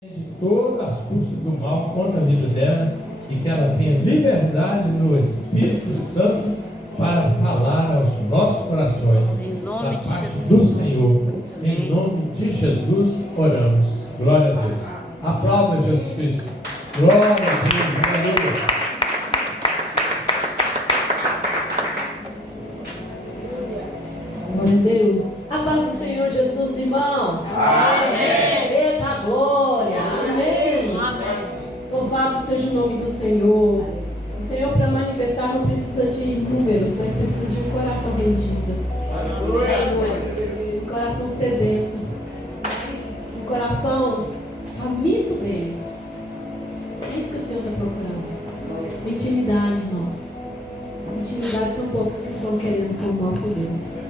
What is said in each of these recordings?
de todas as forças do mal contra a vida dela e que ela tenha liberdade no Espírito Santo para falar aos nossos corações. Em nome da de parte Jesus. do Senhor, em nome de Jesus, oramos. Glória a Deus. Aplauda Jesus Cristo. Glória a Deus. Aleluia. Glória a Deus. A paz do Senhor Jesus, irmãos. Amém. Eita glória. Amém. Amém. Louvado seja o nome do Senhor. O Senhor, para manifestar, não precisa de números, mas precisa de um coração rendido. Um coração sedento. Um coração faminto dele. É isso que o Senhor está procurando. Intimidade, nós. Intimidade são poucos que estão querendo com o nosso Deus.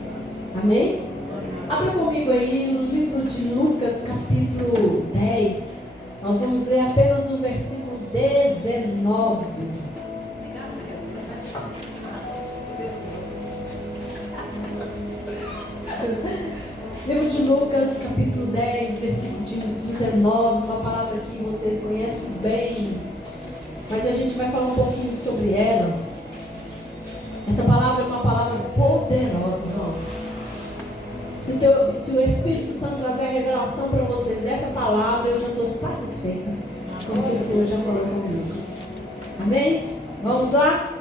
Amém? Abra comigo aí no livro de Lucas, capítulo 10. Nós vamos ler apenas o versículo 19. Livro de Lucas, capítulo 10, versículo 19. Uma palavra que vocês conhecem bem, mas a gente vai falar um pouquinho sobre ela. Essa palavra é uma palavra poderosa, irmãos. Se o Espírito Santo trazer a revelação para vocês dessa palavra, eu já estou satisfeita com o que o Senhor já falou comigo. Amém? Vamos lá?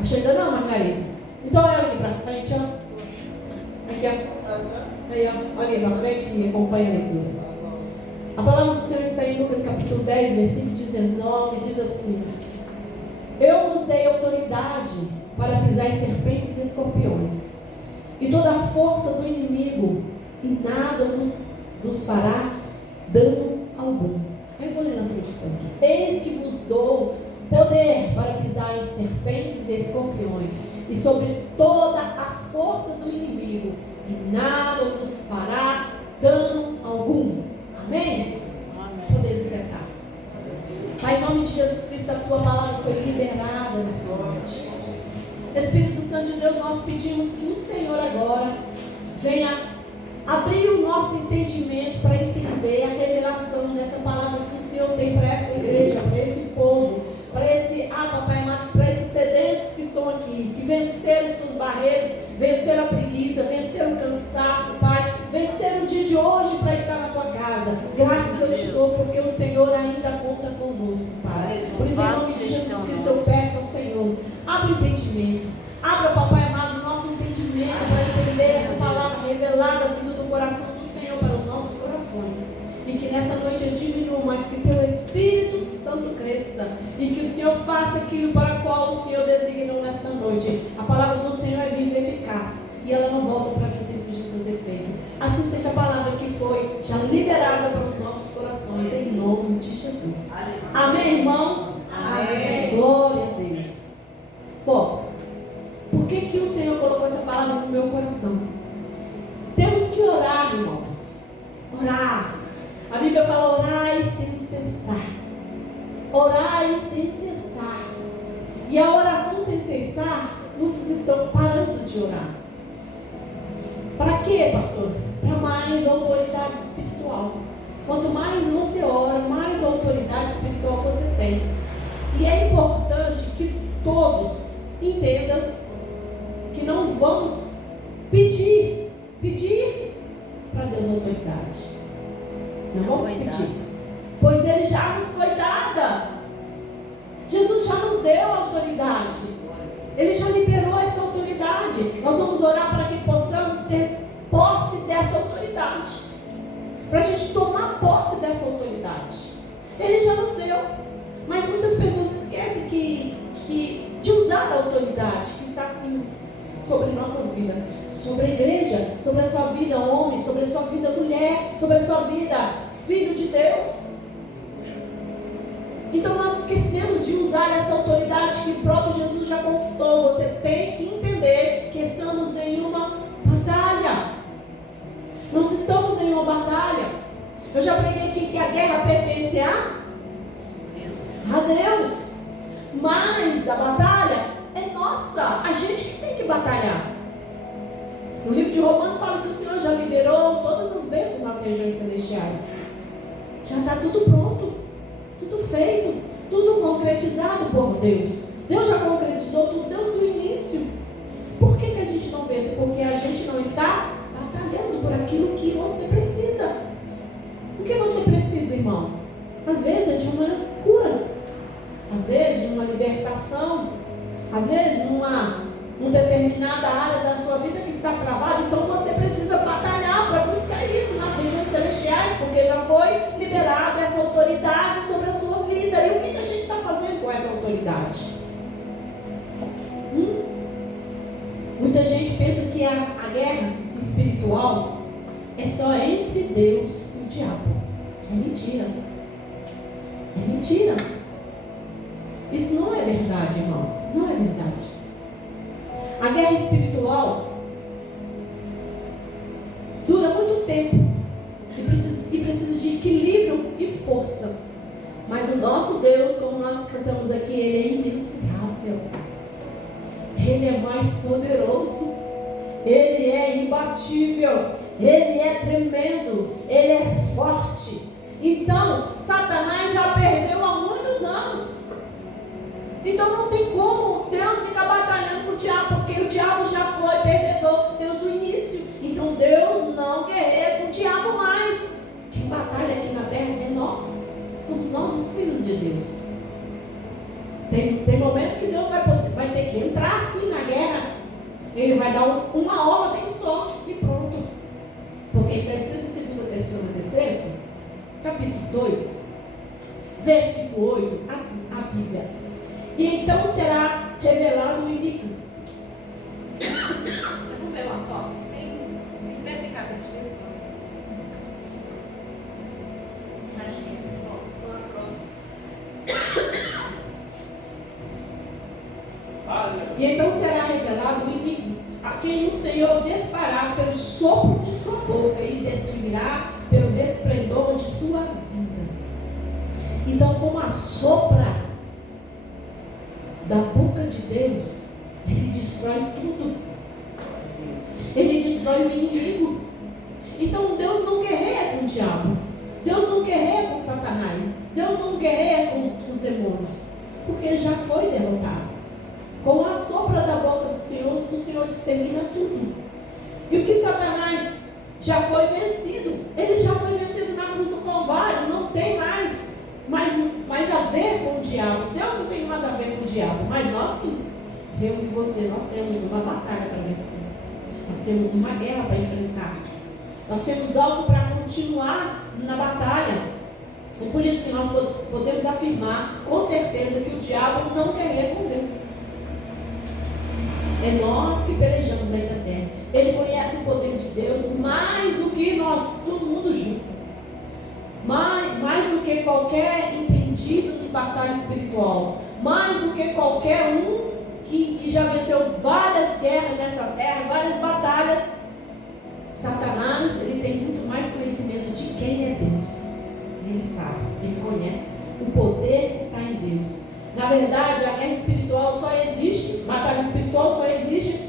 Achou ainda não, Margarida? Então olha aqui para frente, ó. Aqui, ó. Aí, ó. Olha aí para frente e acompanha a leitura. A palavra do Senhor está em Lucas capítulo 10, versículo 19, diz assim: Eu vos dei autoridade para pisar em serpentes e escorpiões e toda a força do inimigo, e nada nos fará dano algum. Eu vou ler na tradução aqui. Eis que vos dou poder para pisar em serpentes e escorpiões, e sobre toda a força do inimigo, e nada nos fará dano algum. Amém? Amém. Poder sentar. Pai, em nome de Jesus Cristo, a tua palavra foi liberada nessa noite. Espírito Santo de Deus, nós pedimos que o Senhor agora venha abrir o nosso entendimento para entender a revelação dessa palavra que o Senhor tem para essa igreja, para esse povo, para esse, papai amado, para esses sedentos que estão aqui, que venceram suas barreiras, venceram a preguiça, venceram o cansaço, Pai, venceram o dia de hoje para estar na tua casa. Graças eu te dou, porque o Senhor ainda conta conosco, Pai. Por isso, em nome de Jesus Cristo, eu peço ao Senhor, abra o entendimento, abra, papai amado, o nosso entendimento para entender essa palavra revelada vindo do coração do Senhor para os nossos corações. E que nessa noite eu diminua, mas que teu Espírito Santo cresça. E que o Senhor faça aquilo para o qual o Senhor designou nesta noite. A palavra do Senhor é viva e eficaz, e ela não volta para ti sem surgir seus efeitos. Assim seja a palavra que foi já liberada para os nossos corações, em nome de Jesus. Amém, irmãos? Amém. Glória a Deus. Bom, por que o Senhor colocou essa palavra no meu coração? Temos que orar, irmãos. Orar. A Bíblia fala: orai sem cessar. Orai sem cessar. E a oração sem cessar, muitos estão parando de orar. Para quê, pastor? Para mais autoridade espiritual. Quanto mais você ora, mais autoridade espiritual você tem. E é importante que todos entendam que não vamos pedir para Deus autoridade. Não vamos pedir, pois Ele já nos foi dada. Jesus já nos deu a autoridade. Ele já liberou essa autoridade. Nós vamos orar para que possamos ter posse dessa autoridade, para a gente tomar posse dessa autoridade. Ele já nos deu, mas muitas pessoas esquecem de usar a autoridade que está assim sobre nossas vidas, sobre a igreja, sobre a sua vida homem, sobre a sua vida mulher, sobre a sua vida filho de Deus. Então nós esquecemos de usar essa autoridade que o próprio Jesus já conquistou. Você tem que entender que estamos em uma batalha. Nós estamos em uma batalha. Eu já preguei aqui que a guerra pertence a Deus, mas a batalha é nossa, a gente que tem que batalhar. No livro de Romanos fala que o Senhor já liberou todas as bênçãos nas regiões celestiais. Já está tudo pronto, tudo feito, tudo concretizado por Deus. Deus já concretizou tudo desde o início. Por que a gente não vê isso? Porque a gente não está batalhando por aquilo que você precisa. O que você precisa, irmão? Às vezes é de uma cura, às vezes de uma libertação, às vezes numa determinada área da sua vida que está travada. Então você precisa batalhar para buscar isso nas regiões celestiais, porque já foi liberada essa autoridade sobre a sua vida. E o que a gente está fazendo com essa autoridade? Muita gente pensa que a guerra espiritual é só entre Deus e o diabo. É mentira. É mentira. Isso não é verdade, irmãos. Não é verdade. A guerra espiritual dura muito tempo e precisa de equilíbrio e força. Mas o nosso Deus, como nós cantamos aqui, Ele é imensurável. Ele é mais poderoso. Ele é imbatível. Ele é tremendo. Ele é forte. Então, Satanás já perdeu há muitos anos. Então não tem como Deus ficar batalhando com o diabo, porque o diabo já foi perdedor desde o início. Então Deus não guerreia com o diabo mais. Quem batalha aqui na terra é nós. Somos nós os filhos de Deus. Tem momento que Deus vai ter que entrar assim na guerra. Ele vai dar uma ordem só e pronto. Porque está escrito em 2 Tessalonicenses, capítulo 2, versículo 8, assim, a Bíblia. E então será revelado o inimigo. Vamos ver uma tosse. Tem que ver esse cabelo de vez. E então será revelado o inimigo, a quem o Senhor desfará pelo sopro de sua boca e destruirá pelo resplendor de sua vida. Então, como a sopra da boca de Deus, Ele destrói tudo. Ele destrói o inimigo. Então Deus não guerreia com o diabo. Deus não guerreia com Satanás. Deus não guerreia com os demônios. Porque ele já foi derrotado. Com a sopra da boca do Senhor extermina tudo. E o que Satanás já foi vencido? Ele já foi vencido na cruz do Calvário. Não tem mais a ver com o diabo. Deus não tem nada a ver com o diabo. Mas nós sim. Eu e você, nós temos uma batalha para vencer. Nós temos uma guerra para enfrentar. Nós temos algo para continuar na batalha. E por isso que nós podemos afirmar com certeza que o diabo não guerreia com Deus. É nós que pelejamos aí na terra. Ele conhece o poder de Deus mais do que nós, todo mundo junto. Mais do que qualquer entendido de batalha espiritual. Mais do que qualquer um que já venceu várias guerras nessa terra, várias batalhas. Satanás, ele tem muito mais conhecimento de quem é Deus. Ele sabe, ele conhece o poder que está em Deus. Na verdade, a guerra espiritual só existe, batalha espiritual só existe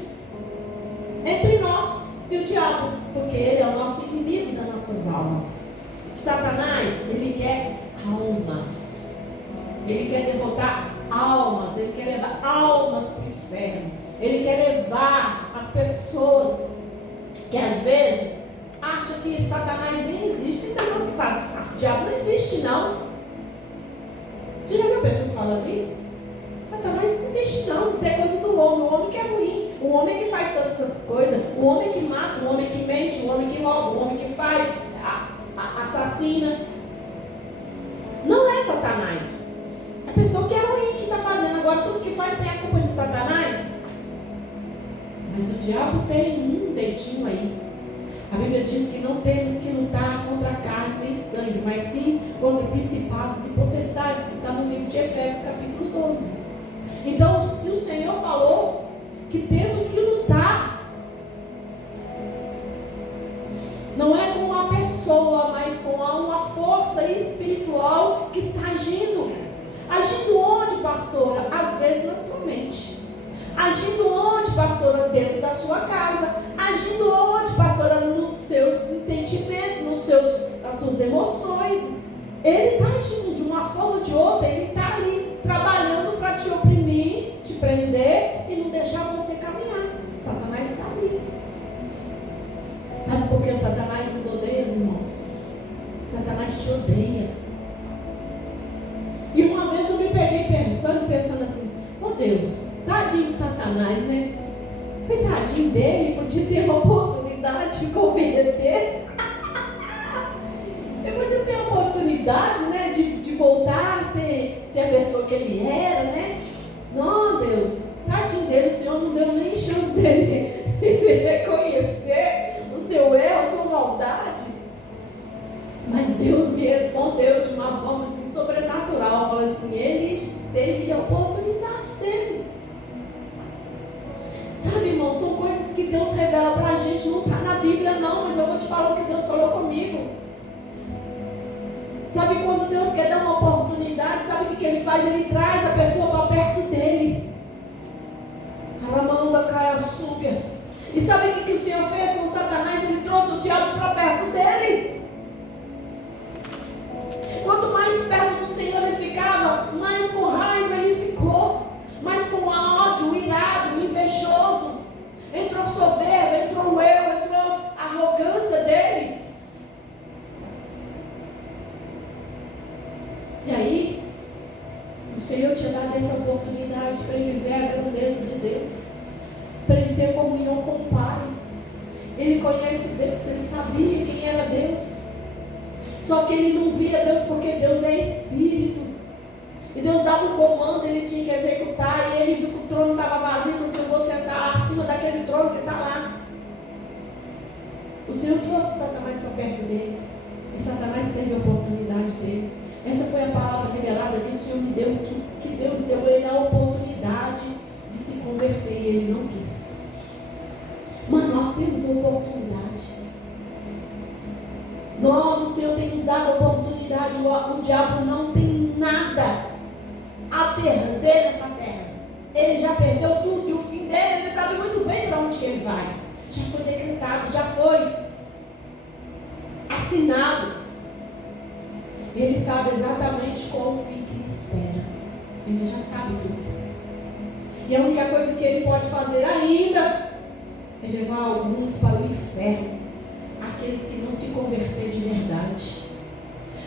entre nós e o diabo, porque ele é o nosso inimigo das nossas almas. Satanás, ele quer almas. Ele quer derrotar almas, ele quer levar almas para o inferno. Ele quer levar as pessoas que às vezes acham que Satanás nem existe. Tem pessoas que falam, o diabo não existe não. Você já viu pessoas falando isso? Satanás não existe não, isso é coisa do homem, o homem que é ruim, o homem que faz todas essas coisas, o homem que mata, o homem que mente, o homem que rouba, o homem que faz, assassina. Não é Satanás. A pessoa que é ruim que está fazendo agora, tudo que faz tem a culpa de Satanás. Mas o diabo tem um dedinho aí. A Bíblia diz que não temos que lutar contra a carne nem sangue, mas sim contra principados e potestades, que está no livro de Efésios, capítulo 12. Então, se o Senhor falou que temos que lutar, não é com uma pessoa, mas com uma força espiritual que está agindo. Agindo onde, pastora? Às vezes na sua mente. Agindo onde, pastora? Dentro da sua casa. Agindo onde, pastora? Nos seus entendimentos, nas suas emoções. ele está agindo de uma forma ou de outra, ele está ali trabalhando para te oprimir, te prender e não deixar você caminhar. Satanás está ali. Sabe por que Satanás nos odeia, irmãos? Satanás te odeia. E uma vez eu me peguei pensando assim, oh Deus, tadinho de Satanás, né? Tadinho dele, podia ter uma oportunidade de converter. Eu podia ter a oportunidade, né, de voltar a ser a pessoa que ele era, né? Não, Deus, tadinho dele, o Senhor não deu nem chance dele reconhecer o seu erro, a sua maldade. Mas Deus me respondeu de uma forma assim, sobrenatural, falando assim, ele teve a oportunidade dele. Sabe, irmão, são coisas que Deus revela para a gente, não está na Bíblia não, mas eu vou te falar o que Deus falou comigo. Sabe quando Deus quer dar uma oportunidade, sabe o que ele faz? Ele traz a pessoa para perto dele. Alamanda cai as súbias. E sabe o que o Senhor fez com Satanás? Ele trouxe o diabo para perto dele. Quanto mais perto do Senhor ele ficava, mais com raiva ele ficou, mais com ódio, irado, invejoso. Entrou soberba, entrou o eu, entrou a arrogância dele. E aí, o Senhor tinha dado essa oportunidade para ele ver a grandeza de Deus, para ele ter comunhão com o Pai. Ele conhece Deus, ele sabia quem era Deus. Só que ele não via Deus porque Deus é Espírito. E Deus dava um comando, ele tinha que executar. E ele viu que o trono estava vazio e falou assim, eu vou sentar acima daquele trono que está lá. O Senhor trouxe Satanás para perto dele. E Satanás teve a oportunidade dele. Essa foi a palavra revelada que o Senhor me deu, que Deus deu a ele a oportunidade de se converter. E ele não quis. Mas nós temos a oportunidade. O Senhor tem nos dado a oportunidade. O diabo não tem nada a perder nessa terra. Ele já perdeu tudo. E o fim dele, ele sabe muito bem para onde ele vai. Já foi decretado, já foi assinado. Ele sabe exatamente qual o fim que ele espera. Ele já sabe tudo. E a única coisa que ele pode fazer ainda é levar alguns para o inferno. Aqueles que não se converter de verdade.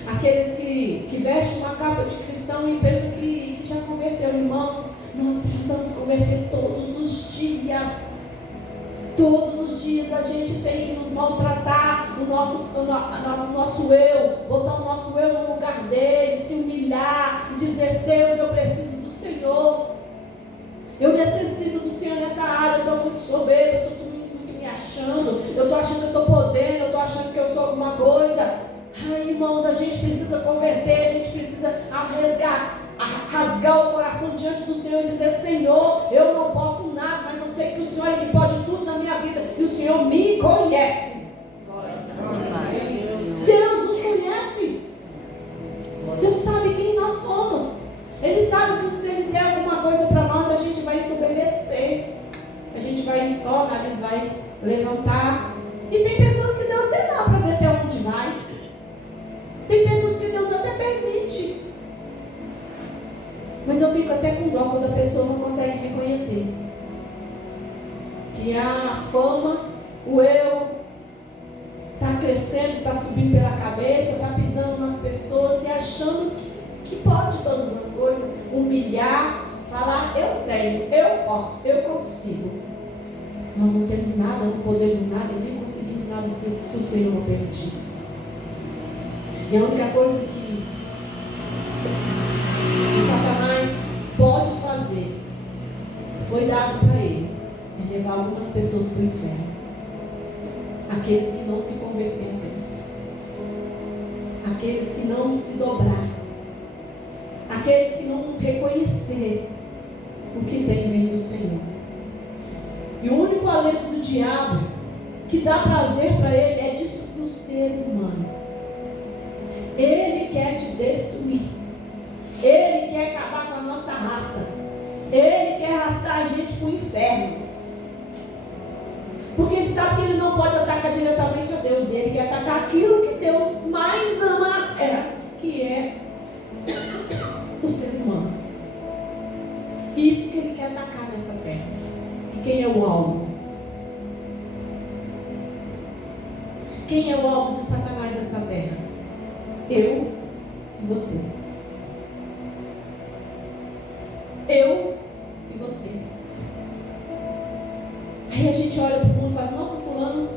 Aqueles que vestem uma capa de cristão e pensam que já converteu. Irmãos, nós precisamos converter todos os dias. Todos os dias a gente tem que nos maltratar, o nosso eu, botar o nosso eu no lugar dele, se humilhar e dizer, Deus, eu preciso do Senhor. Eu necessito do Senhor nessa área, eu estou muito soberbo, eu estou muito me achando, eu estou achando que eu estou podendo, eu estou achando que eu sou alguma coisa. Ai, irmãos, a gente precisa converter, a gente precisa rasgar o coração diante do Senhor e dizer, Senhor, eu não posso nada, mas eu sei que o Senhor é que pode tudo na minha vida e o Senhor me conhece. Deus nos conhece. Deus sabe quem nós somos. Ele sabe que se Ele der alguma coisa para nós, a gente vai ensoberbecer. A gente vai, o nariz vai levantar. E tem pessoas que Deus tem lá para ver até onde vai. Tem pessoas que Deus até permite. Mas eu fico até com dó quando a pessoa não consegue reconhecer que a fama, o eu, está crescendo, está subindo pela cabeça, está pisando nas pessoas e achando que pode todas as coisas, humilhar, falar, eu tenho, eu posso, eu consigo. Nós não temos nada, não podemos nada, nem conseguimos nada se o Senhor não permitir. E a única coisa que Satanás pode fazer, foi dado para ele, é levar algumas pessoas para o inferno. Aqueles que não se converteram em Cristo, aqueles que não se dobraram, aqueles que não reconhecerem o que tem vindo do Senhor. E o único alento do diabo que dá prazer para ele é destruir o ser humano. Ele quer te destruir. Ele quer acabar com a nossa raça. Ele quer arrastar a gente para o inferno. Porque ele sabe que ele não pode atacar diretamente a Deus. Ele quer atacar aquilo que Deus mais ama na terra, que é terra. E quem é o alvo? Quem é o alvo de Satanás nessa terra? Eu e você. Eu e você. Aí a gente olha para o mundo e fala assim, nossa, fulano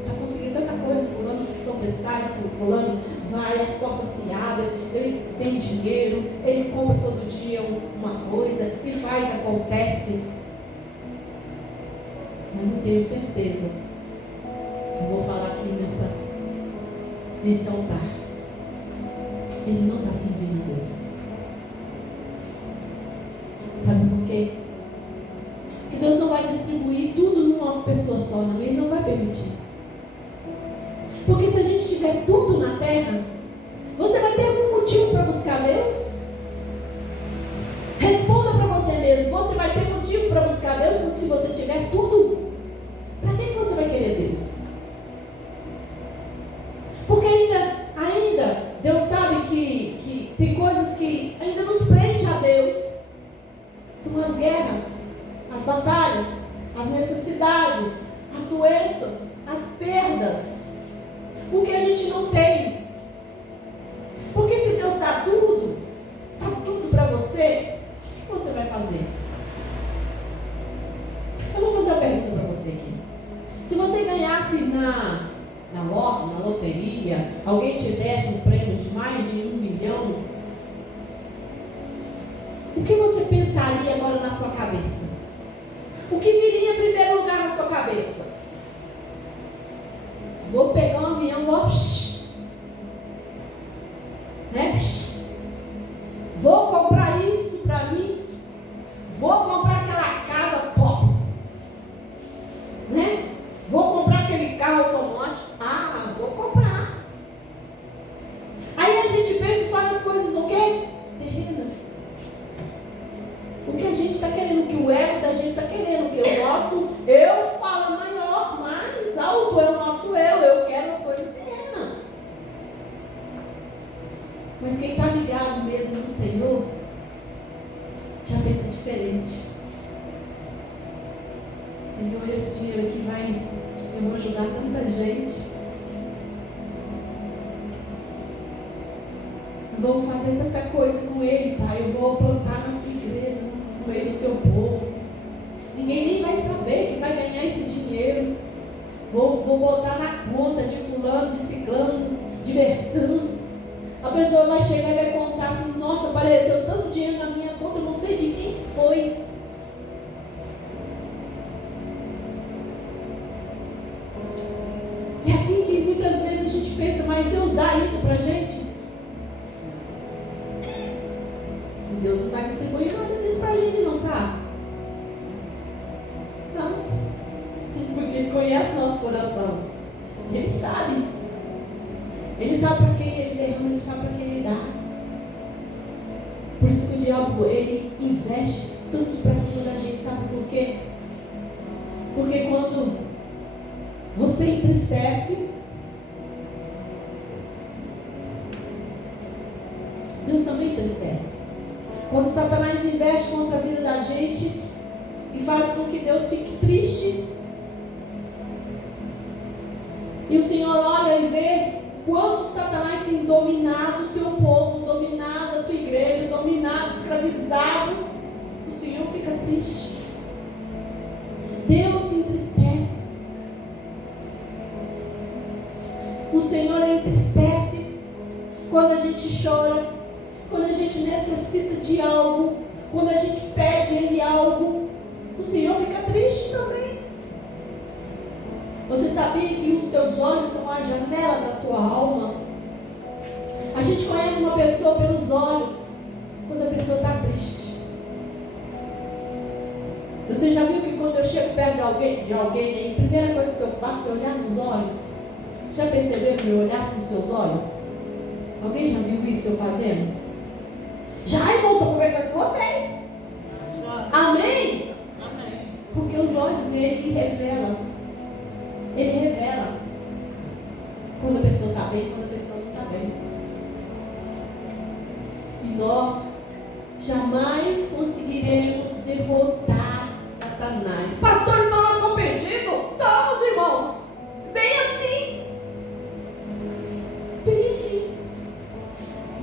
está conseguindo tanta coisa, fulano sobressai, fulano vai, as portas se abrem, ele tem dinheiro, ele compra todo dia uma coisa e faz, acontece. Mas eu tenho certeza que eu vou falar aqui nesse altar. Ele não está servindo a Deus. Sabe por quê? Porque Deus não vai distribuir tudo numa pessoa só, não. Ele não vai permitir. Porque se a gente tiver tudo na terra, você vai ter algum motivo para buscar Deus? Responda para você mesmo. Você vai ter motivo para buscar Deus se você tiver tudo? Para que você vai querer Deus? Porque ainda Deus sabe que tem coisas que ainda nos prende a Deus. São as guerras, as batalhas, as necessidades, as doenças, as perdas. O que a gente não tem. Porque se Deus está tudo para você, o que você vai fazer? Eu vou fazer uma pergunta para você aqui. Se você ganhasse na loto, na loteria, alguém te desse um prêmio de mais de 1 milhão, o que você pensaria agora na sua cabeça? O que viria em primeiro lugar na sua cabeça? Vou pegar um avião, né? Vou comprar isso para mim. Vou comprar aquela casa top, né? Vou comprar aquele carro automático. Vou comprar. Aí a gente pensa só nas coisas o quê? Terrena. O que a gente está querendo, o que o ego da gente está querendo, o que o nosso eu fala maior, mais alto é o nosso eu quero as coisas terrenas. Mas quem está ligado mesmo no Senhor, já pensa diferente. Senhor, esse dinheiro aqui eu vou ajudar tanta gente. Vamos fazer tanta coisa com ele, Pai. Eu vou plantar na tua igreja, no meio do teu povo. Ninguém nem vai saber que vai ganhar esse dinheiro. Vou botar na conta de fulano, de ciclano, de Bertano. A pessoa vai chegar e vai contar assim, nossa, apareceu tanto dinheiro na minha conta, eu não sei de quem que foi. É assim que muitas vezes a gente pensa, mas Deus dá isso pra gente? Deus não está distribuindo nada disso pra gente, não, tá? Não. Porque Ele conhece nosso coração. Ele sabe. Ele sabe para quem Ele derrama, Ele sabe para quem Ele dá. Por isso que o diabo, ele investe tanto para cima da gente, sabe por quê? Porque quando você entristece, Deus também entristece. Quando Satanás investe contra a vida da gente e faz com que Deus fique triste, e o Senhor olha e vê quanto Satanás tem dominado o teu povo, dominado a tua igreja, dominado, escravizado, o Senhor fica triste. Deus se entristece. O Senhor entristece quando a gente chora, quando a gente necessita de algo, quando a gente pede Ele algo, o Senhor fica triste também. Você sabia que os teus olhos são a janela da sua alma? A gente conhece uma pessoa pelos olhos, quando a pessoa está triste. Você já viu que quando eu chego perto de alguém, a primeira coisa que eu faço é olhar nos olhos? Já percebeu que eu olhar com os seus olhos? Alguém já viu isso eu fazendo? Já, irmão, estou conversando com vocês. Amém? Amém. Porque os olhos, Ele revela. Ele revela quando a pessoa está bem, quando a pessoa não está bem. E nós jamais conseguiremos derrotar Satanás. Satanás. Pastor, então nós estamos perdidos? Estamos, irmãos. Bem assim. Bem assim.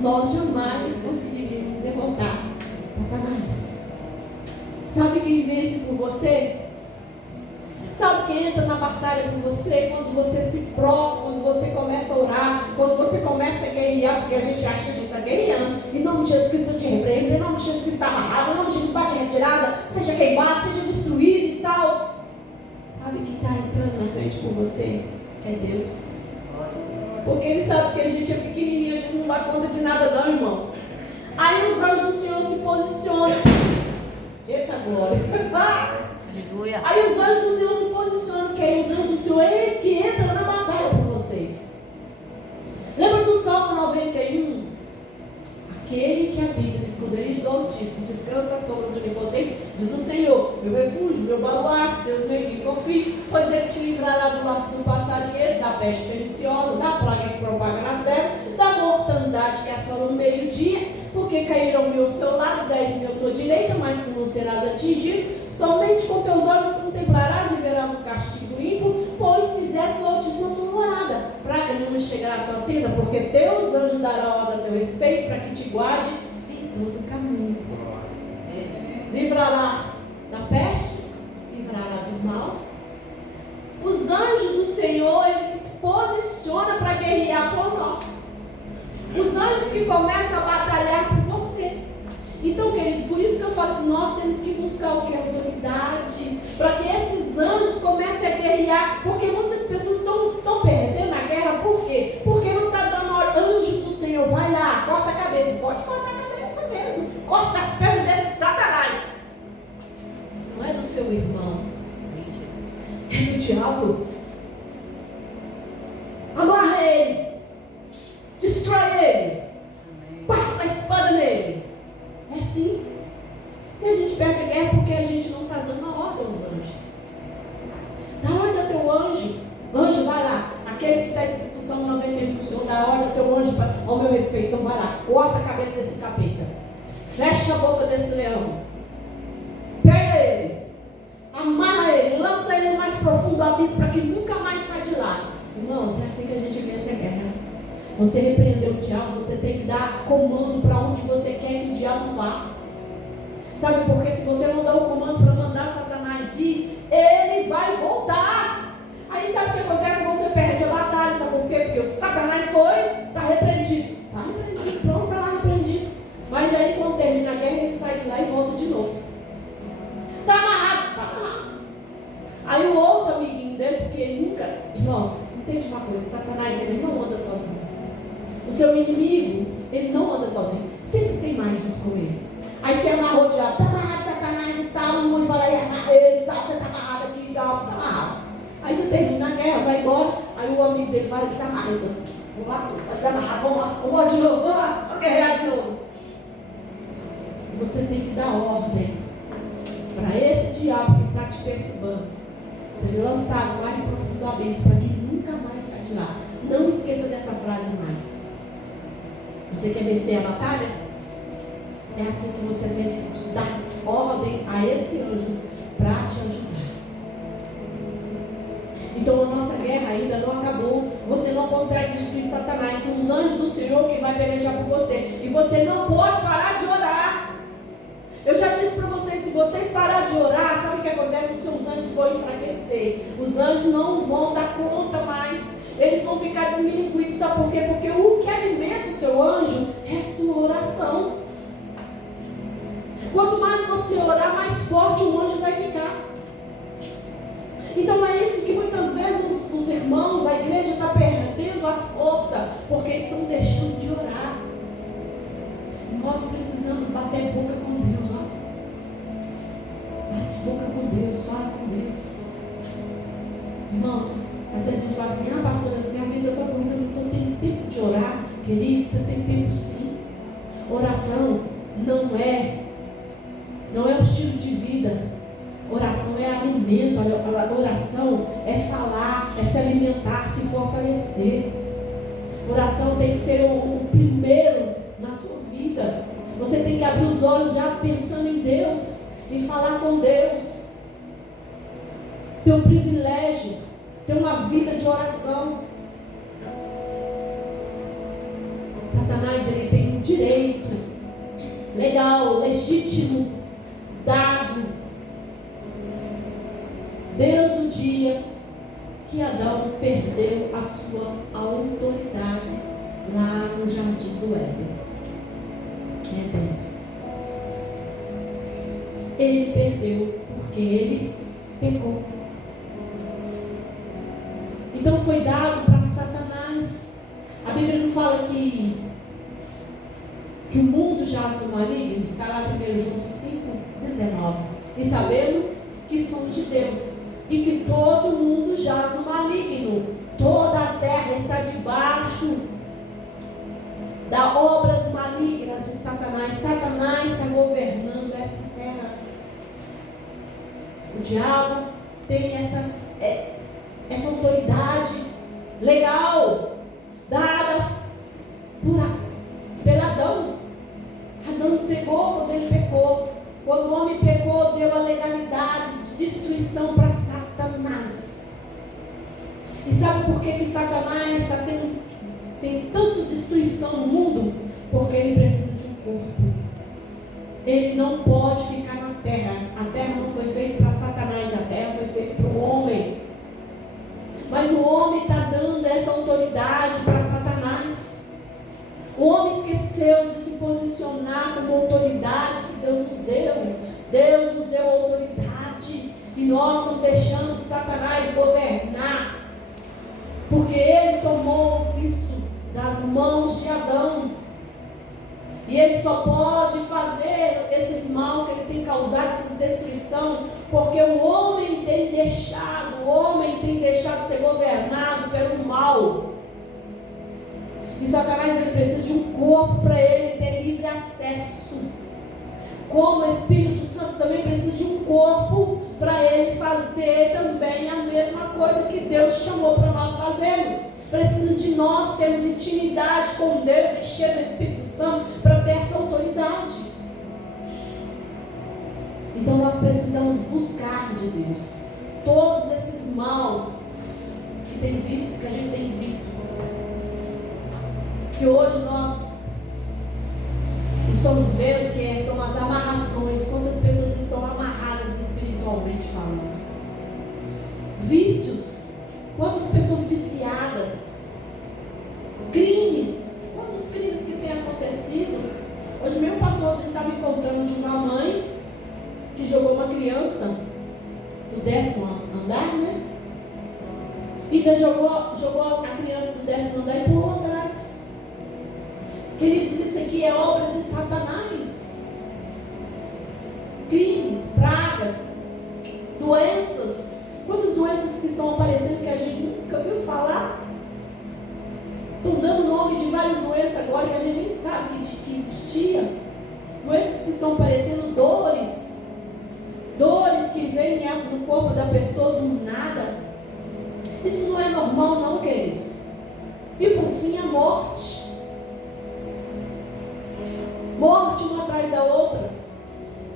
Nós jamais conseguiríamos derrotar Satanás. Sabe quem vence por você? Sabe quem entra na batalha com você? Quando você se prostra, quando você começa a orar, quando você começa a guerrear, porque a gente acha que a gente está guerreando. Em nome de Jesus Cristo eu te repreendo, em nome de Jesus Cristo está amarrado, em nome de Jesus bate retirada, seja queimado, seja destruído e tal. Sabe quem está entrando na frente por você? É Deus. Porque Ele sabe que a gente é pequenininho, a gente não dá conta de nada não, irmãos. Aí os anjos do Senhor se posicionam. Eita glória. Aleluia. Aí os anjos do Senhor se posicionam, que aí os anjos do Senhor é Ele que entra na batalha por vocês. Lembra do Salmo 91? Aquele que habita no esconderijo do Altíssimo, descansa à sombra do Onipotente, diz o Senhor, meu refúgio, meu baluarte, Deus meu em quem confio, pois Ele te livrará do laço do passarinheiro, da peste perniciosa, da praga que propaga nas trevas, da mortandade que assola no meio-dia, porque cairão mil ao seu lado, 10.000 à tua direita, mas tu não serás atingido. Somente com teus olhos contemplarás e verás o castigo ímpio, pois fizeste o Altíssimo a tua morada. Praga nenhuma chegará à tua tenda, porque teus anjos darão ordem a teu respeito, para que te guarde em todo o caminho. Livrará da peste, livrará do mal. Os anjos do Senhor, Ele se posiciona para guerrear por nós. Os anjos que começam a batalhar por você. Então, querido, por isso que eu falo assim, nós temos que buscar o que é autoridade, para que esses anjos comecem a guerrear, porque muitas pessoas estão perdendo a guerra, por quê? Porque não está dando ordem, anjo do Senhor, vai lá, corta a cabeça, pode cortar a cabeça mesmo, corta as pernas desse Satanás, não é do seu irmão, é do diabo. Amarra ele, destrói ele, passa a espada nele. É assim. E a gente perde a guerra porque a gente não está dando a ordem aos anjos. Dá ordem ao teu anjo. Anjo, vai lá. Aquele que está escrito no Salmo 91, o Senhor dá ordem ao teu anjo ao meu respeito. Então vai lá. Corta a cabeça desse capeta. Fecha a boca desse leão. Pega ele. Amarra ele. Lança ele no mais profundo abismo para que nunca mais saia de lá. Irmãos, é assim que a gente vence a guerra. Você repreendeu o diabo, você tem que dar comando para onde você quer que o diabo vá. Sabe por quê? Se você não dá o comando para mandar Satanás ir, ele vai voltar. Aí sabe o que acontece? Você perde a batalha. Sabe por quê? Porque o Satanás está repreendido. Está repreendido, pronto, está lá repreendido. Mas aí quando termina a guerra, ele sai de lá e volta de novo. Está amarrado, está amarrado. Aí o outro amiguinho dele, porque ele nunca... Irmãos, entende uma coisa, Satanás, ele não anda sozinho. O seu inimigo, ele não anda sozinho. Sempre tem mais junto com ele. Aí você amarrou o diabo, está amarrado Satanás e tal, o mundo fala, amarra ele, tal, você está amarrado aqui e tal, está amarrado. Aí você termina a guerra, vai embora, aí o amigo dele vai e está amarrado. Vamos lá, vai se amarrar, vamos lá de novo, vamos lá, vamos guerrear de novo. E você tem que dar ordem para esse diabo que está te perturbando seja lançado no mais profundo abismo, para que nunca mais saia de lá. Não esqueça dessa frase mais. Você quer vencer a batalha? É assim que você tem que dar ordem a esse anjo para te ajudar. Então a nossa guerra ainda não acabou. Você não consegue destruir Satanás. São os anjos do Senhor que vai pelejar por você. E você não pode parar de orar. Eu já disse para vocês, se vocês pararem de orar, sabe o que acontece? Os seus anjos vão enfraquecer. Os anjos não vão dar conta mais. Eles vão ficar desmilinguidos. Sabe por quê? Porque o que alimenta o seu anjo é a sua oração. Quanto mais você orar, mais forte o anjo vai ficar. Então é isso que muitas vezes os irmãos, a igreja está perdendo a força, porque estão deixando de orar. Nós precisamos bater boca com Deus, ó. Bate boca com Deus, fala com Deus. Irmãos, às vezes a gente fala assim, pastora, minha vida está correndo, eu não tenho tempo de orar. Querido, você tem tempo sim. Oração não é o estilo de vida. Oração é alimento, a oração é falar, é se alimentar, se fortalecer. Oração tem que ser o primeiro na sua vida. Você tem que abrir os olhos já pensando em Deus, em falar com Deus. ter um privilégio, ter uma vida de oração. Satanás, ele tem um direito legal, legítimo, dado. Deus, no dia que Adão perdeu a sua autoridade lá no jardim do Éden. Ele perdeu porque ele pecou. Então foi dado para Satanás. A Bíblia não fala que o mundo jaz no maligno. Está lá 1 João 5,19. E sabemos que somos de Deus e que todo mundo jaz no maligno. Toda a terra está debaixo das obras malignas de Satanás. Satanás está governando essa terra. O diabo tem essa autoridade legal dada pelo Adão. Adão entregou quando ele pecou. Quando o homem pecou, deu a legalidade de destruição para Satanás. E sabe por que Satanás tem tanta destruição no mundo? Porque ele precisa de um corpo. Ele não pode ficar na terra. A terra não foi feita para Satanás, a terra foi feita para o homem. Mas o homem está dando essa autoridade para Satanás. O homem esqueceu de se posicionar como autoridade que Deus nos deu. Deus nos deu autoridade e nós estamos deixando Satanás governar. Porque ele tomou isso das mãos de Adão. E ele só pode fazer esses mal que ele tem causado, essa destruição, porque o homem tem deixado ser governado pelo mal. E Satanás, ele precisa de um corpo para ele ter livre acesso. Como o Espírito Santo também precisa de um corpo para ele fazer também a mesma coisa que Deus chamou para nós fazermos. Precisa de nós termos intimidade com Deus, encher do Espírito Santo para ter essa autoridade. Então nós precisamos buscar de Deus todos esses maus que a gente tem visto, que hoje nós estamos vendo que são as amarrações, quantas pessoas estão amarradas espiritualmente falando. Vícios, quantas pessoas viciadas, crimes, quantos crimes que têm acontecido. Hoje mesmo o pastor está me contando de uma mãe que jogou uma criança do 10º andar, né? E ainda jogou a criança do 10º andar e pulou atrás. Queridos, isso aqui é obra de Satanás. Crimes, pragas, doenças. Quantas doenças que estão aparecendo que a gente nunca viu falar? Estão dando nome de várias doenças agora que a gente nem sabe que existia. Doenças que estão aparecendo, dores que vêm no corpo da pessoa do nada. Isso não é normal não, queridos. E por fim a morte. Morte uma atrás da outra.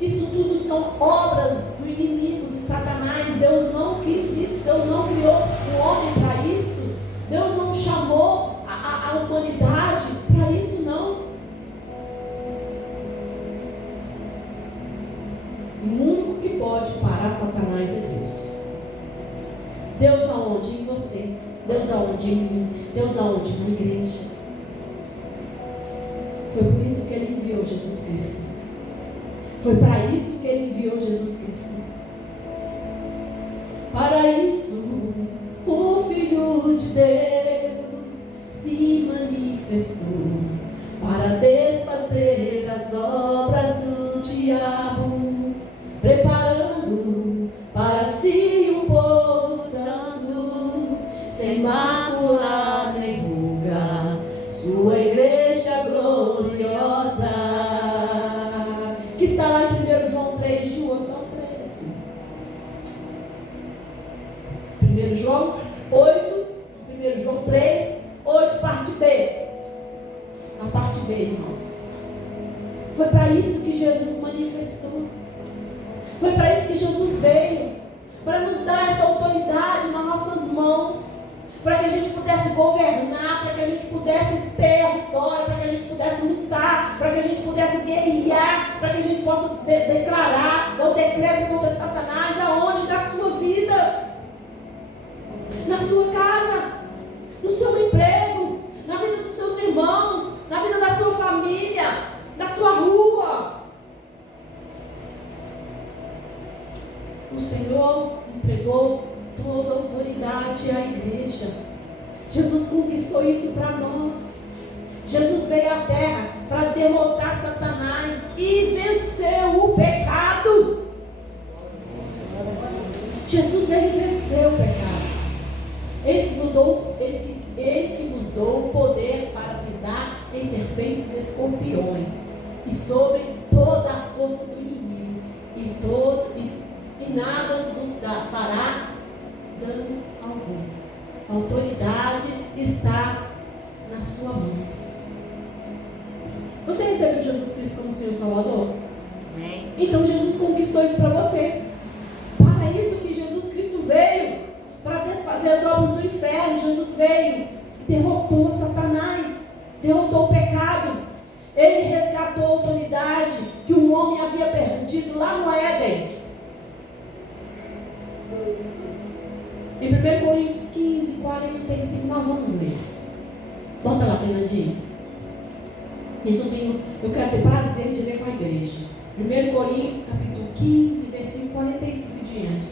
Isso tudo são obras do inimigo, de Satanás. Deus não quis isso. Deus não criou o homem para isso. Deus não chamou a humanidade para isso, não. E o único que pode parar Satanás é Deus. Deus aonde? Em você. Deus aonde? Em mim. Deus aonde? Na igreja. Foi por isso que Ele enviou Jesus Cristo. Foi para isso que Ele enviou Jesus Cristo. Para isso, o Filho de Deus se manifestou para desfazer as obras do diabo, preparando para si um povo santo, sem mácula nem ruga, sua igreja gloriosa, que está lá em 1 João 3, de 8 ao 13. 1 João 8, 1 João 3, 8, parte B. A parte B, irmãos. Foi para isso que Jesus manifestou. Foi para isso que Jesus veio. para nos dar essa autoridade nas nossas mãos, para que a gente pudesse governar, para que a gente pudesse ter a vitória, para que a gente pudesse lutar, para que a gente pudesse guerrear, para que a gente possa declarar, dar o decreto contra Satanás, aonde? Na sua vida, na sua casa, no seu emprego, na vida dos seus irmãos, na vida da sua família, na sua rua. O Senhor entregou toda a autoridade à igreja. Jesus conquistou isso para nós. Jesus veio à terra para derrotar Satanás e venceu o pecado. Jesus veio e venceu o pecado. Eis que vos dou o poder para pisar em serpentes e escorpiões e sobre toda a força do inimigo, e nada vos fará dano algum. A autoridade está na sua mão. Você recebeu Jesus Cristo como Senhor e Salvador? Amém. Então Jesus conquistou isso para você. Para isso que Jesus Cristo veio, para desfazer as obras do inferno. Jesus veio e derrotou Satanás, derrotou o pecado. Ele resgatou a autoridade que o homem havia perdido lá no Éden. Em 1 Coríntios 15, 45, nós vamos ler. Bota lá, Fernandinho. Isso eu quero ter prazer de ler com a igreja. 1 Coríntios, capítulo 15, versículo 45 e diante.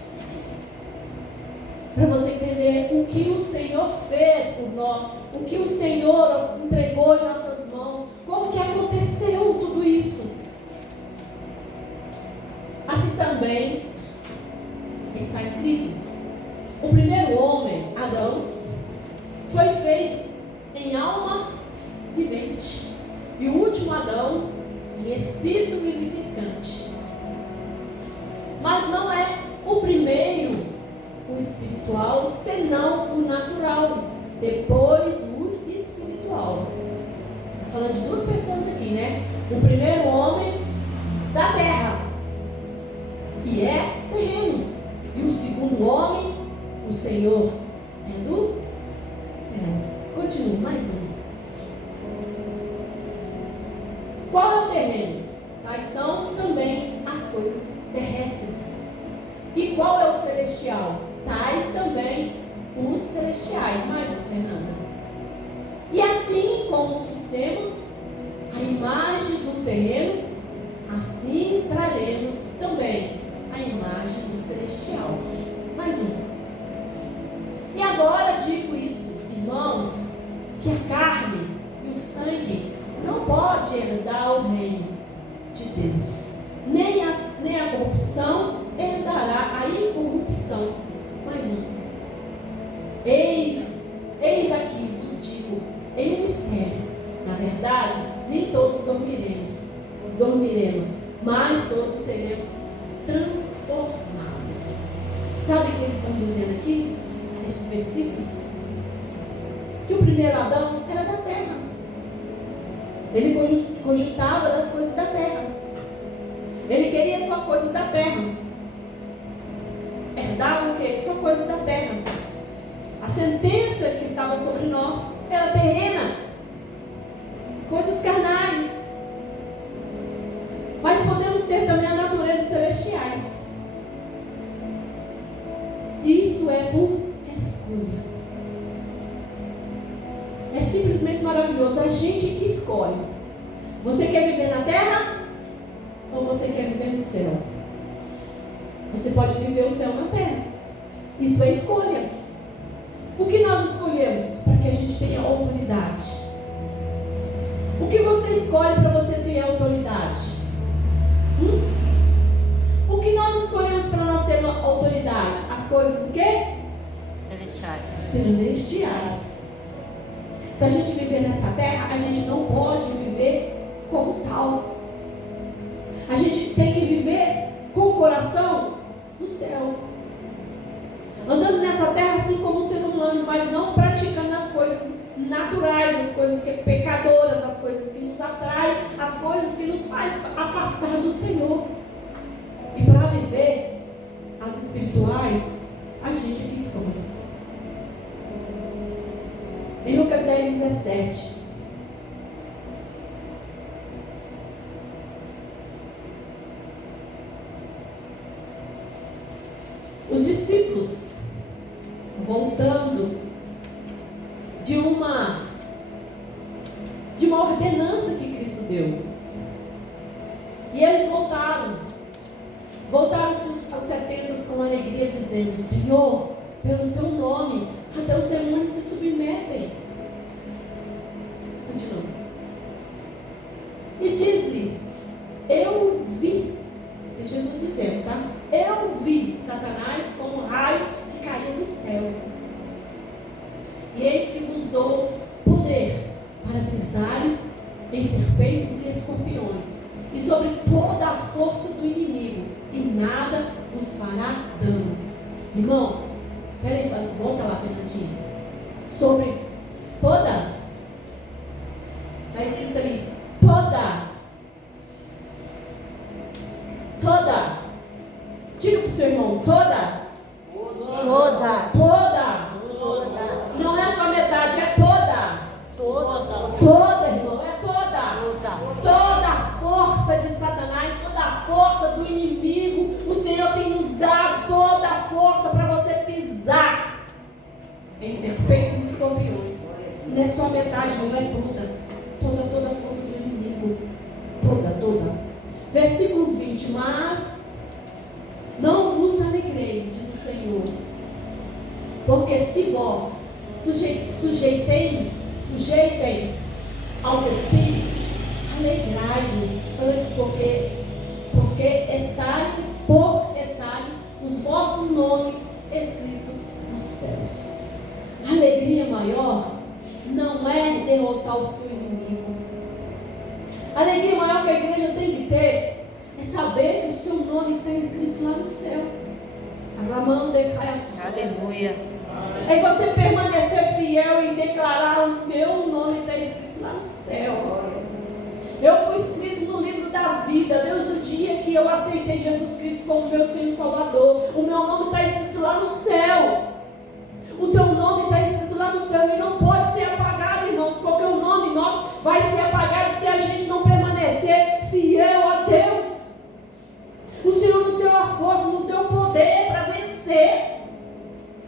Para você entender o que o Senhor fez por nós, o que o Senhor entregou em nossas mãos, como que aconteceu tudo isso. Assim também está escrito: o primeiro homem, Adão, foi feito em alma vivente, e o último Adão em espírito vivificante. Mas não é o primeiro o espiritual, senão o natural, depois o espiritual. Está falando de duas pessoas aqui, né? O primeiro homem da terra, e é terreno, e o segundo homem, o Senhor, é do céu. Continua, mais um. Qual é o terreno? Tais são também as coisas terrestres. E qual é o celestial? Tais também os celestiais. Mais um, Fernanda. E assim como trouxemos a imagem do terreno, assim traremos também a imagem do celestial. Mais um. E agora digo isso, irmãos, que a carne e o sangue não pode herdar o reino de Deus, nem a corrupção herdará a incorrupção. Mais um. Eis aqui vos digo em um mistério: na verdade, nem todos dormiremos, mas todos seremos transformados. Sabe o que eles estão dizendo aqui, nesses versículos? Que o primeiro Adão era da terra. Ele cogitava das coisas da terra. Ele queria só coisas da terra. Herdava o quê? Só coisas da terra. A sentença que estava sobre nós era terrena. Coisas carnais. Mas podemos ter também a natureza celestiais. Isso é por escolha. É simplesmente maravilhoso. A gente que escolhe. Você quer viver na terra? Ou você quer viver no céu? Você pode viver o céu na terra. Isso é escolha. O que nós escolhemos? Para que a gente tenha autoridade. O que você escolhe para você ter autoridade? O que nós escolhemos para nós ter autoridade? As coisas o quê? Celestiais. Celestiais. Se a gente viver nessa terra, a gente não pode viver como tal. A gente tem que viver com o coração no céu. Andando nessa terra assim como um ser humano, mas não praticando as coisas naturais, as coisas que pecadoras, as coisas que nos atraem, as coisas que nos faz afastar do Senhor. E para viver as espirituais, 7. Os discípulos, voltando de uma ordenança que Cristo deu, e eles voltaram-se aos 70 com alegria, dizendo: Senhor, pelo teu nome, até os demônios se submetem. Continua. E diz-lhes: eu vi, isso é Jesus dizendo, tá? Eu vi Satanás como um raio que caía do céu. E eis que vos dou poder para pisares em serpentes e escorpiões, e sobre toda a força do inimigo, e nada vos fará dano. Irmãos, peraí, volta lá, Fernandinho. Sobre toda, está escrito ali, toda, diga para o seu irmão, toda. Não é só metade, é toda, irmão, é toda a força de Satanás, toda a força do inimigo. O Senhor tem nos dado toda a força para você pisar em serpentes e escorpiões. Não é só metade, não é toda a força do inimigo, toda. Versículo 20, mas não vos alegrei, diz o Senhor, porque se vós sujeitem aos espíritos, alegrai-vos antes, porque estarem os vossos nomes escritos nos céus. A alegria maior não é derrotar o seu inimigo. A alegria maior que a igreja tem que ter é saber que o seu nome está escrito lá no céu. Aleluia. É você permanecer fiel e declarar: o meu nome está escrito lá no céu. Eu fui escrito no livro da vida, desde o dia que eu aceitei Jesus Cristo como meu Senhor e Salvador. O meu nome está escrito lá no céu. O teu nome está escrito lá no céu e não pode ser apagado, irmãos, porque o nome nosso vai ser apagado se a gente não permanecer fiel a Deus. O Senhor nos deu a força, nos deu o poder para vencer.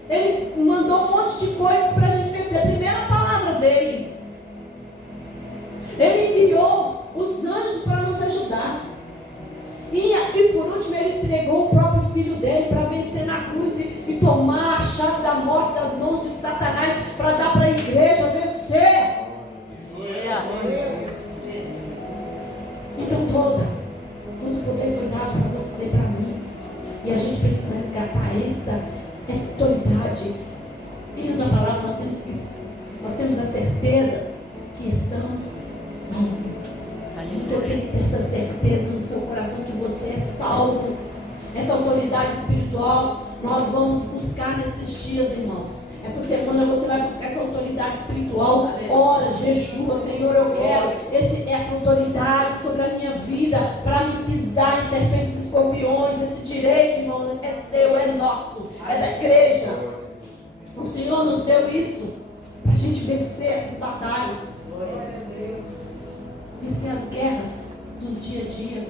Ele mandou um monte de coisas para a gente vencer. A primeira palavra dele. Ele enviou os anjos para nos ajudar. E por último, ele entregou o próprio filho dele para vencer na cruz e tomar a chave da morte das mãos de Satanás, para dar para a igreja vencer. Então todo poder foi dado para você, para mim. E a gente precisa resgatar essa autoridade. E na palavra nós temos a certeza que estamos salvos. Você tem que ter essa certeza no seu coração que você é salvo. Essa autoridade espiritual nós vamos buscar nesses dias, irmãos. Essa semana você vai buscar essa autoridade espiritual. Ora, jejua, Senhor, eu quero essa autoridade sobre a minha vida, para me pisar em serpentes e escorpiões. Esse direito, irmão, é seu, é nosso, é da igreja. O Senhor nos deu isso para a gente vencer essas batalhas, vencer as guerras do dia a dia.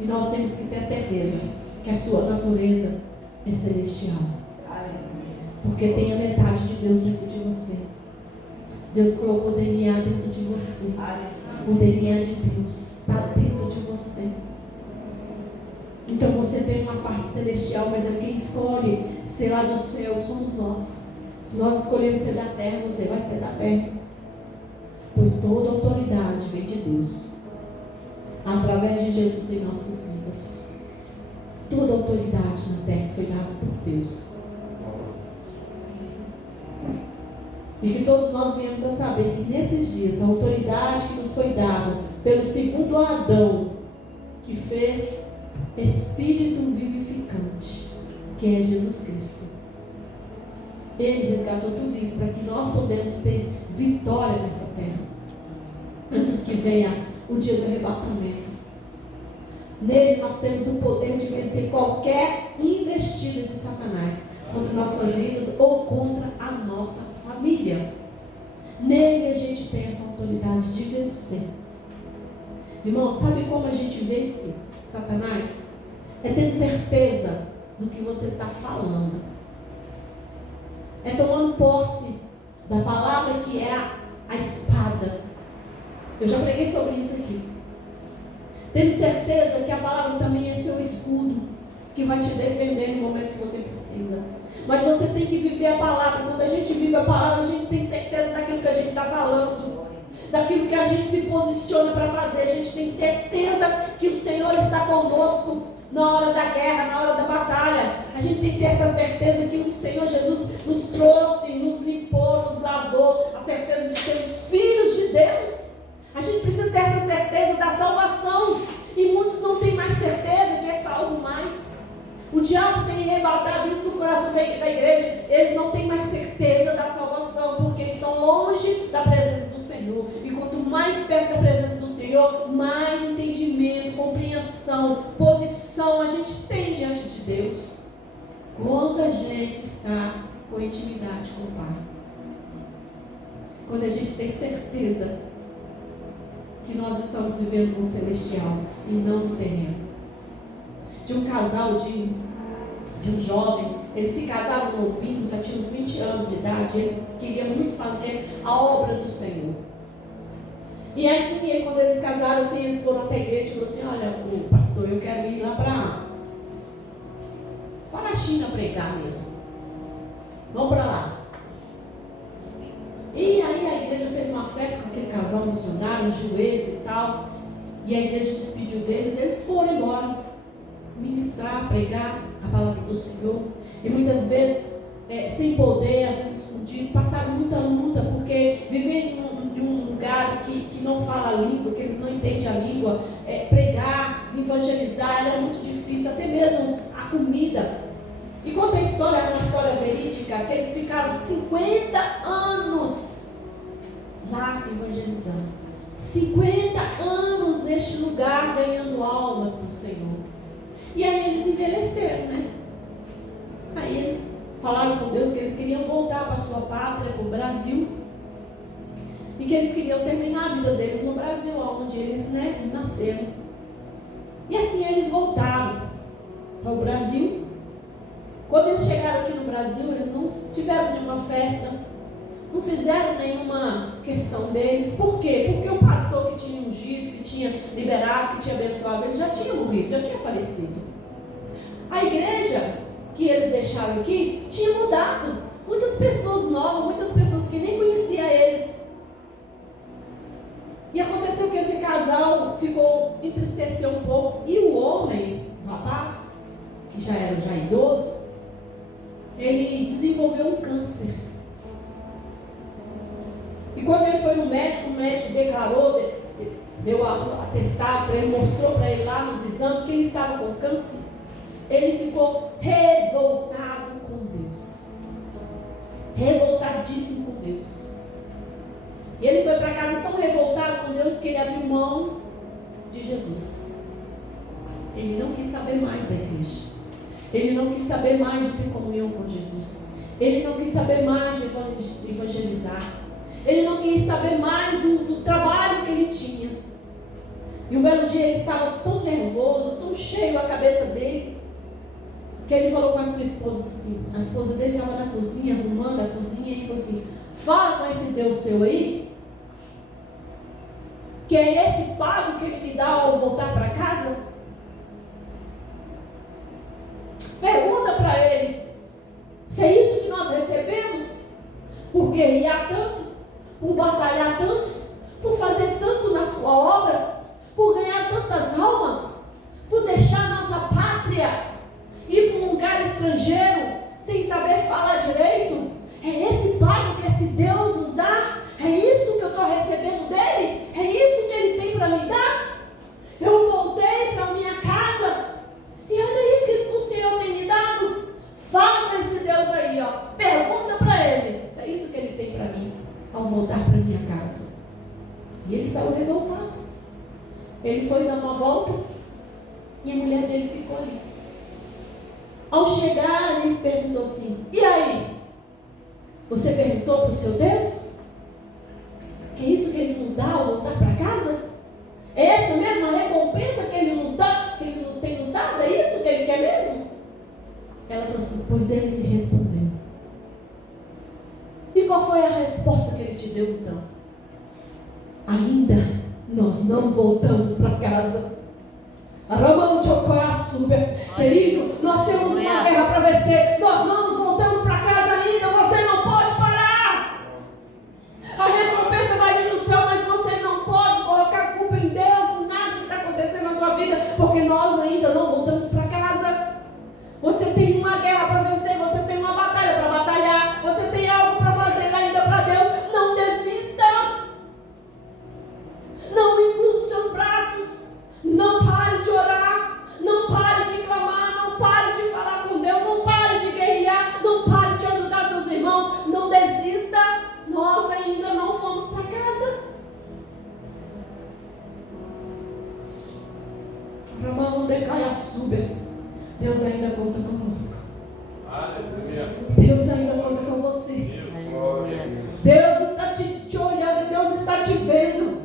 E nós temos que ter certeza que a sua natureza é celestial. Porque tem a metade de Deus dentro de você. Deus colocou o DNA dentro de você. O DNA de Deus está dentro de você. Então você tem uma parte celestial, mas é quem escolhe ser lá do céu somos nós. Se nós escolhermos ser da terra, você vai ser da terra. Pois toda autoridade vem de Deus, através de Jesus em nossas vidas. Toda autoridade na terra foi dada por Deus. E que todos nós venhamos a saber que nesses dias a autoridade que nos foi dada pelo segundo Adão, que fez Espírito vivificante, que é Jesus Cristo. Ele resgatou tudo isso para que nós podemos ter vitória nessa terra, antes que venha o dia do arrebatamento. Nele nós temos o poder de vencer qualquer investida de Satanás contra nossas vidas ou contra a nossa família. gente tem essa autoridade de vencer. Irmão, sabe como a gente vence Satanás? É tendo certeza do que você está falando. É tomando posse da palavra que é a espada. Eu já preguei sobre isso aqui. Tendo certeza que a palavra também é seu escudo, que vai te defender no momento que você precisa. Mas você tem que viver a palavra. Quando a gente vive a palavra, a gente tem certeza daquilo que a gente está falando, daquilo que a gente se posiciona para fazer. A gente tem certeza que o Senhor está conosco na hora da guerra, na hora da batalha. A gente tem que ter essa certeza que o Senhor Jesus nos trouxe, nos limpou, nos lavou. A certeza de sermos filhos de Deus. A gente precisa ter essa certeza da salvação. E muitos não têm mais certeza que é salvo mais. O diabo tem arrebatado isso no coração da igreja. Eles não têm mais certeza da salvação, porque estão longe da presença do Senhor. E quanto mais perto da presença do Senhor, mais entendimento, compreensão, posição a gente tem diante de Deus. Quando a gente está com intimidade com o Pai. Quando a gente tem certeza que nós estamos vivendo no celestial e não no terreno. De um casal, de um jovem, eles se casaram novinhos, já tinham uns 20 anos de idade, eles queriam muito fazer a obra do Senhor. E assim, quando eles casaram, assim, eles foram até a igreja e falaram assim: olha, o pastor, eu quero ir lá para a China pregar mesmo. Vamos para lá. E aí a igreja fez uma festa com aquele casal missionário, os joelhos e tal. E a igreja despediu deles, eles foram embora ministrar, pregar a palavra do Senhor. E muitas vezes, sem poder, às vezes escondido, passaram muita luta, porque viver em um lugar que não fala a língua, que eles não entendem a língua, pregar, evangelizar, era muito difícil, até mesmo a comida. E conta a história, é uma história verídica, que eles ficaram 50 anos lá evangelizando. 50 anos neste lugar ganhando almas para o Senhor. E aí eles envelheceram, né? Aí eles falaram com Deus que eles queriam voltar para a sua pátria, para o Brasil. E que eles queriam terminar a vida deles no Brasil, onde eles, nasceram. E assim eles voltaram para o Brasil. Quando eles chegaram aqui no Brasil, eles não tiveram nenhuma festa, não fizeram nenhuma questão deles. Por quê? Porque o pastor que tinha ungido, que tinha liberado, que tinha abençoado, ele já tinha morrido, já tinha falecido. A igreja que eles deixaram aqui tinha mudado. Muitas pessoas novas, muitas pessoas que nem conheciam eles. E aconteceu que esse casal entristeceu um pouco. E o homem, o rapaz, que já era idoso, ele desenvolveu um câncer. E quando ele foi no médico, o médico declarou, deu atestado para ele, mostrou para ele lá nos exames que ele estava com câncer. Ele ficou revoltado com Deus. Revoltadíssimo com Deus. E ele foi para casa tão revoltado com Deus que ele abriu mão de Jesus. Ele não quis saber mais da igreja. Ele não quis saber mais de ter comunhão com Jesus. Ele não quis saber mais de evangelizar. Ele não quis saber mais do trabalho que ele tinha. E um belo dia ele estava tão nervoso, tão cheio a cabeça dele, que ele falou com a sua esposa assim. A esposa dele estava na cozinha, arrumando a cozinha, e ele falou assim: fala com esse Deus seu aí, que é esse pago que ele me dá ao voltar para casa. Pergunta para ele se é isso que nós recebemos por guerrear tanto, por batalhar tanto, por fazer tanto na sua obra, por ganhar tantas almas, por deixar nossa pátria, ir para um lugar estrangeiro sem saber falar direito. É esse pago que esse Deus nos dá? É isso que eu estou recebendo dele? É isso que ele tem para me dar? Eu voltei para minha casa e olha aí o que o Senhor tem me dado. Fala com esse Deus aí, ó. Pergunta para ele se é isso que ele tem para mim ao voltar para minha casa. E ele saiu revoltado. Ele foi dar uma volta e a mulher dele ficou ali. Ao chegar, ele perguntou assim: e aí? Você perguntou para o seu Deus? pois ele me respondeu. E qual foi a resposta que ele te deu então? Ainda nós não voltamos para casa. Querido, nós temos uma guerra para vencer. Nós não nos voltamos para casa ainda. Você não pode parar. A recompensa vai vir do céu, mas você não pode colocar a culpa em Deus, em nada que está acontecendo na sua vida, porque nós ainda não voltamos para casa. Você tem uma guerra para vencer, você tem uma batalha para batalhar, você tem algo para fazer ainda para Deus. Não desista. Não encruze os seus braços. Não pare de orar. Não pare de clamar. Não pare de falar com Deus. Não pare de guerrear. Não pare de ajudar seus irmãos. Não desista. Nós ainda não fomos para casa. Deus ainda conta conosco. Deus ainda conta com você. Deus está te olhando. Deus está te vendo.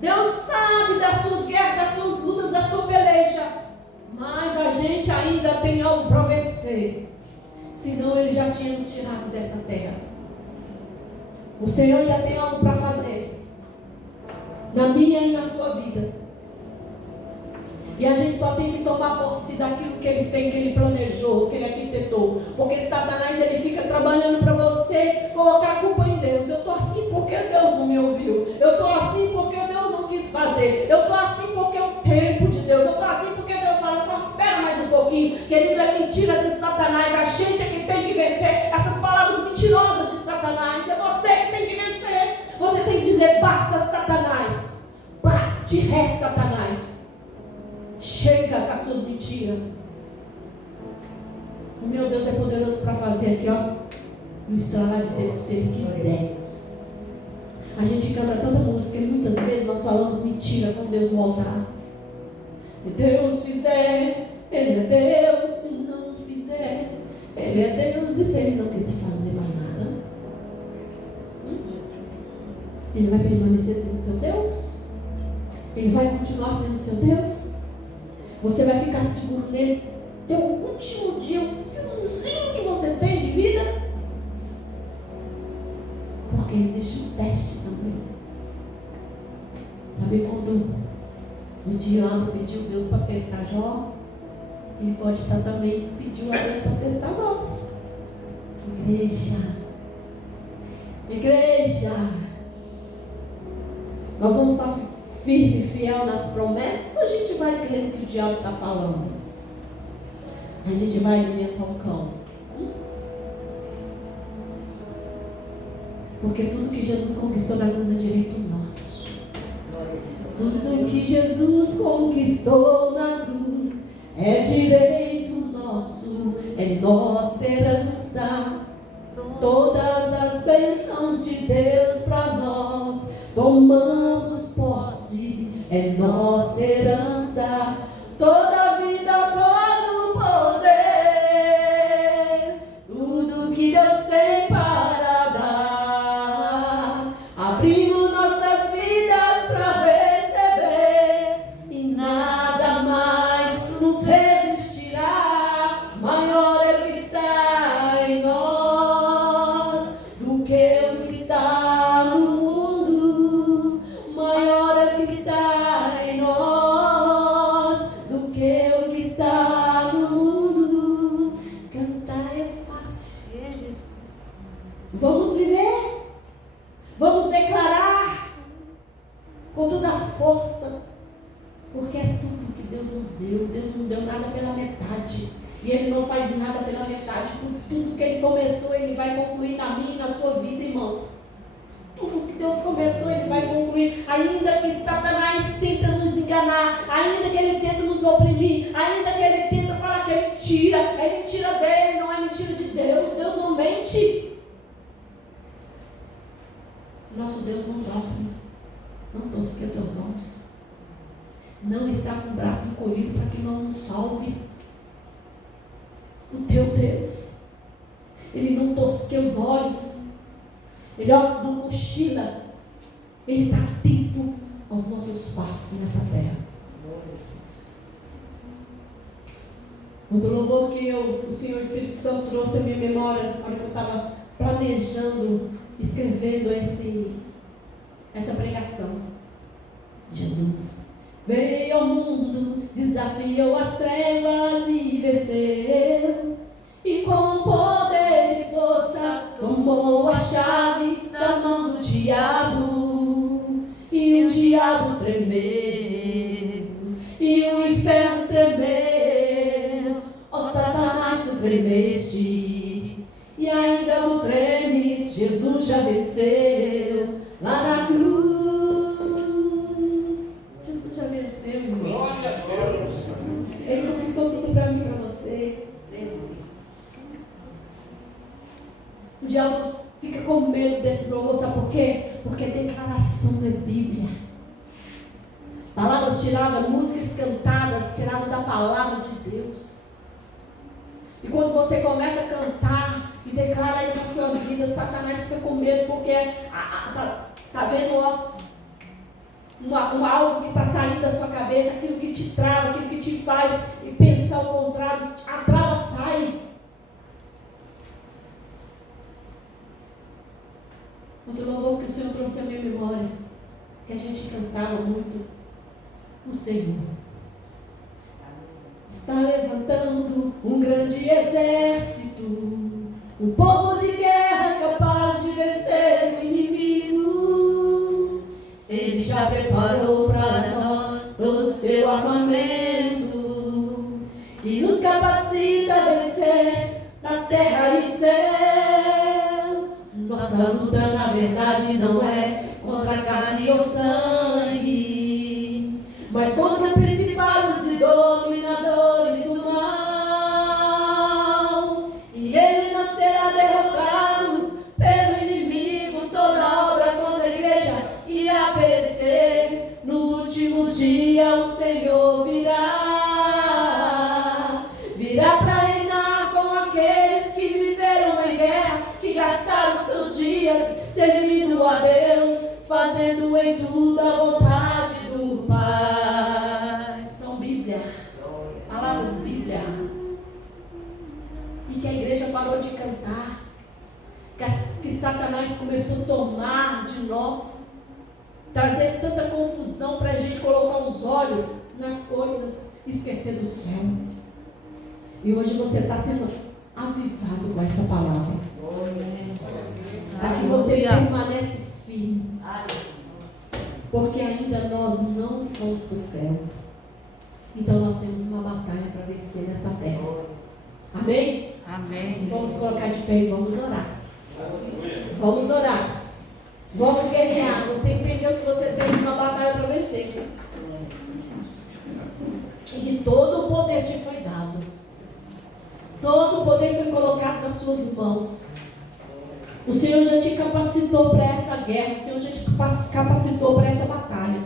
Deus sabe das suas guerras, das suas lutas, da sua peleja. Mas a gente ainda tem algo para vencer. Senão Ele já tinha nos tirado dessa terra. O Senhor ainda tem algo para fazer. Na minha e na sua vida. E a gente só tem que tomar posse daquilo que Ele tem, que Ele planejou, que Ele arquitetou. Porque Satanás, ele fica trabalhando para você colocar a culpa em Deus. Eu estou assim porque Deus não me ouviu. Eu estou assim porque Deus não quis fazer. Eu estou assim porque é o tempo de Deus. Eu estou assim porque Deus fala, só espera mais um pouquinho. Querido, é mentira de Satanás. A gente é que tem que vencer essas palavras mentirosas de Satanás. É você que tem que vencer. Você tem que dizer, basta Satanás. Bate ré, Satanás. Chega com as suas mentiras. O meu Deus é poderoso para fazer aqui, ó, no estralar de Deus, se Ele quiser. A gente canta tanta música e muitas vezes nós falamos mentira com Deus no altar. Se Deus fizer, Ele é Deus. Se não fizer, Ele é Deus. E se Ele não quiser fazer mais nada, Ele vai permanecer sendo seu Deus? Ele vai continuar sendo seu Deus? Você vai ficar seguro nele até o último dia, o fiozinho que você tem de vida? Porque existe um teste também. Sabe quando o diabo pediu Deus para testar Jó? Ele pode estar também pedindo a Deus para testar nós. Igreja, nós vamos estar firme e fiel nas promessas, ou a gente vai crer no que o diabo está falando? A gente vai alimentar o cão. Porque tudo que Jesus conquistou na cruz é direito nosso. Tudo que Jesus conquistou na cruz é direito nosso, é nossa herança. Todas as bênçãos de Deus para nós tomamos posse, é nossa herança. Toda a vida, todo o poder, tudo que Deus tem para dar, abrimos nossas vidas para receber, e nada mais nos resistirá. Maior é o que está em nós do que o que está no mundo. Maior é o que está em nós do que o que está no mundo. Cantar é fácil. Vamos viver. Vamos declarar com toda a força. Porque é tudo que Deus nos deu. Deus não deu nada pela metade. E Ele não faz nada pela metade. Tudo que Ele começou, Ele vai concluir na minha e na sua vida, irmãos. Tudo que Deus começou, Ele vai concluir. Ainda que Satanás tenta nos enganar, ainda que ele tenta nos oprimir, ainda que ele tenta falar que é mentira dele, não é mentira de Deus. Deus não mente. Nosso Deus não dorme, não tosqueia teus olhos, não está com o braço encolhido para que não nos salve. O teu Deus, Ele não tosqueia os olhos. Ele olha no mochila. Ele está atento aos nossos passos nessa terra. Outro louvor que o Senhor Espírito Santo trouxe à minha memória na hora que eu estava planejando, escrevendo essa pregação. Jesus veio ao mundo, desafiou as trevas e venceu. E com poder e força tomou a chave da mão do diabo. E o diabo tremeu, e o inferno tremeu. Ó Satanás, tu tremeste, e ainda tu tremes. Jesus já venceu lá na cruz. Jesus já venceu, irmão. Glória a Deus. Ele conquistou tudo para mim e para você. O diabo fica com medo desses louvores, sabe por quê? Porque é declaração da Bíblia. Palavras tiradas, músicas cantadas, tiradas da palavra de Deus. E quando você começa a cantar e declara isso na sua vida, Satanás fica com medo, porque tá vendo, ó, algo que está saindo da sua cabeça, aquilo que te trava, aquilo que te faz pensar o contrário, a trava sai. Outro louvor que o Senhor trouxe à minha memória, que a gente cantava muito, o Senhor está levantando um grande exército, um povo de guerra capaz de vencer o inimigo. Ele já preparou para nós todo o seu armamento e nos capacita a vencer na terra e céu. Nossa luta, na verdade, não é contra carne ou sangue, mas contra principados e dominadores do mal. E ele não será derrotado pelo inimigo. Toda obra contra a igreja irá perecer. Nos últimos dias o Senhor virá para reinar com aqueles que viveram em guerra, que gastaram seus dias servindo a Deus, fazendo em tudo a vontade do Pai. São Bíblia, palavras Bíblia. E que a igreja parou de cantar, que Satanás começou a tomar de nós, trazer tanta confusão para a gente colocar os olhos nas coisas e esquecer do céu. E hoje você está sendo avivado com essa palavra, para que você permanece firme, porque ainda nós não fomos para o céu. Então nós temos uma batalha para vencer nessa terra. Amém? Amém. Vamos colocar de pé e vamos orar. Vamos orar. Vamos guerrear. Você entendeu que você tem uma batalha para vencer, e que todo o poder te foi dado. Todo o poder foi colocado nas suas mãos. O Senhor já te capacitou para essa guerra. O Senhor já te capacitou para essa batalha.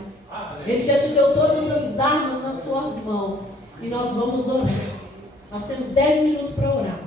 Ele já te deu todas as armas nas suas mãos. E nós vamos orar. Nós temos 10 minutos para orar.